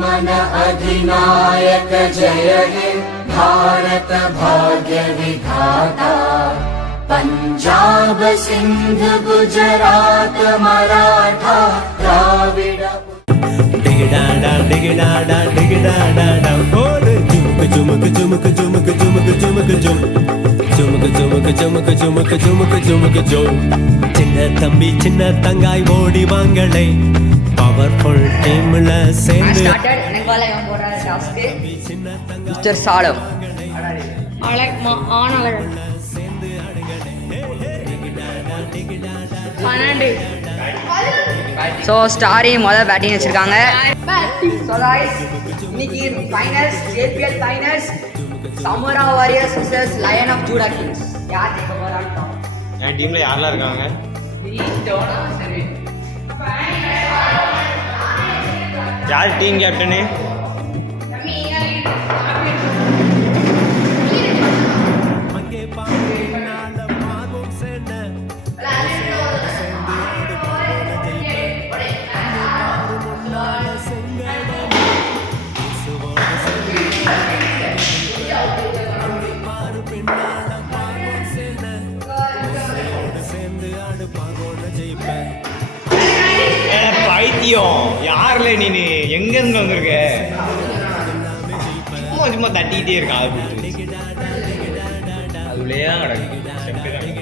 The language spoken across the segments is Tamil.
मन अधिनायक जय हे भारत भाग्य विधाता। पंजाब सिंध गुजरात मराठा द्राविड। डिगडाडा डिगडाडा डिगडाडा बोल झुमक झुमक झुमक झुमक झुमक झुमक झुमक झुमक झुमक झुमक झुमक झुम சின்ன தம்பி சின்ன தங்காய் ஓடி வாங்களே பவர்ஃபுல் டீம்ல சேர்ந்து எனக்கு வால இவன் போற டாஸ்க் மிஸ்டர் சாலம் அலக் ஆனவர் 12 ஸோ ஸ்டாரி முதல் பேட்டிங் வச்சிருக்காங்க. ஸோ கைஸ் இன்னைக்கு ஃபைனல்ஸ் ஏபிஎல் ஃபைனல்ஸ் சமரா warriors vs lion of Judah kings. யார் ஜெயிக்க போறாங்க? என் டீம்ல யாரெல்லாம் இருக்காங்க? யார் டீம் கேப்டனு? பைத்தியம் யாருல நீ எங்க இருந்து வந்திருக்க? சும்மா சும்மா தட்டிக்கிட்டே இருக்கான். அதுலயே தான் கிடக்கு.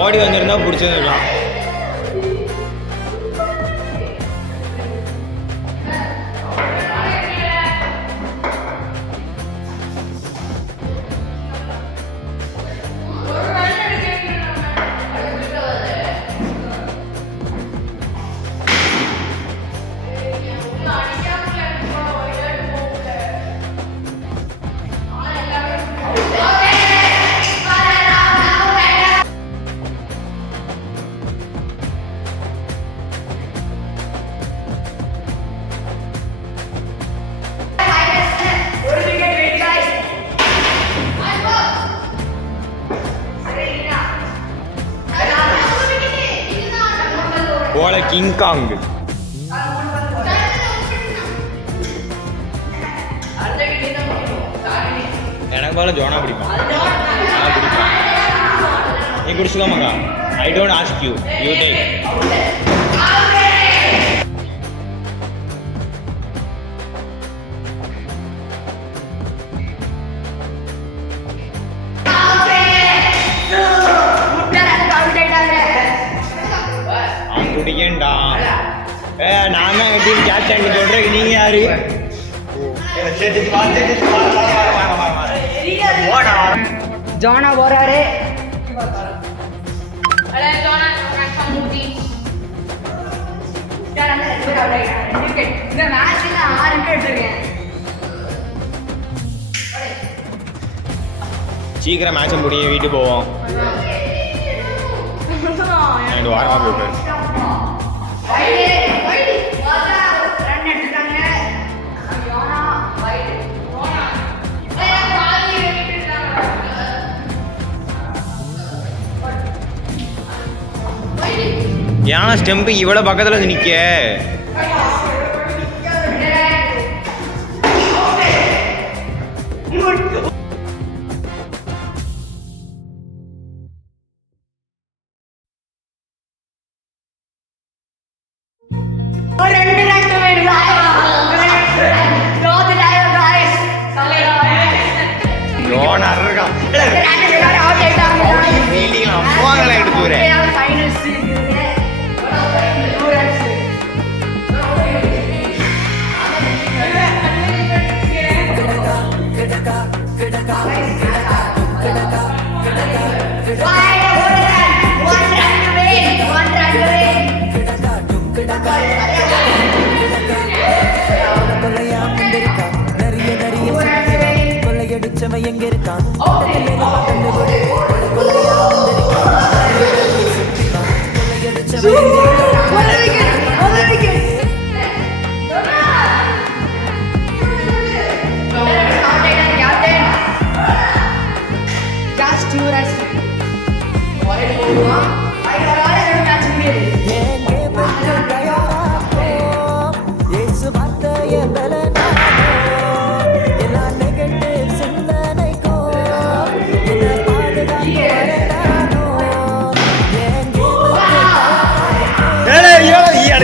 ஓடி வந்திருந்தா பிடிச்சிருந்துருக்கலாம். போல கிங்காங் எனக்கு போல ஜோனா பிடிக்கும். நீ குடிச்சுக்கோமாக்கா. I don't ask you, you take. குடிக்கேன்டா. நாம டீம் கேப்டன் சொல்றேன். நீங்க யாரு? ஜோனா போறாரு. இந்த மேட்ச்ல 6 விக்கெட் எடுத்திருக்கேன். சீக்கிரம் மேட்ச் முடியும், வீட்டுக்கு போவோம். 2 வாரமா போயிட்டு ஏன்னா ஸ்டெம்பு இவ்வளோ பக்கத்தில் வந்து நிற்க. John வந்திருக்கான் போங்கலாம் எடுத்து வரேன் கொள்ளையடிச்சவன் எங்க இருக்கான்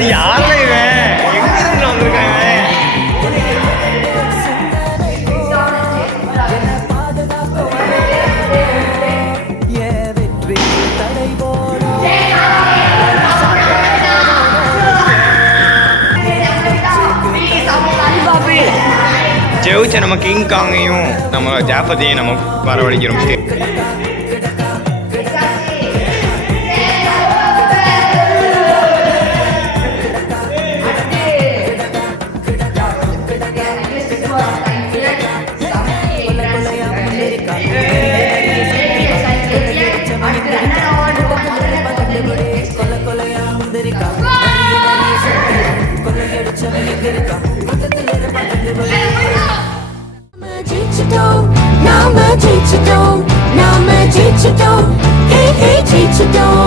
யாருல இவன் எங்க இருந்து வந்திருக்காங்க ஜெயிச்ச நம்ம கிங் காங்கையும் நம்ம ஜாபத்தையும் நம்ம வரவழைக்கிறோம். Now I'm a teacher, don't. Hey, hey, teacher, don't.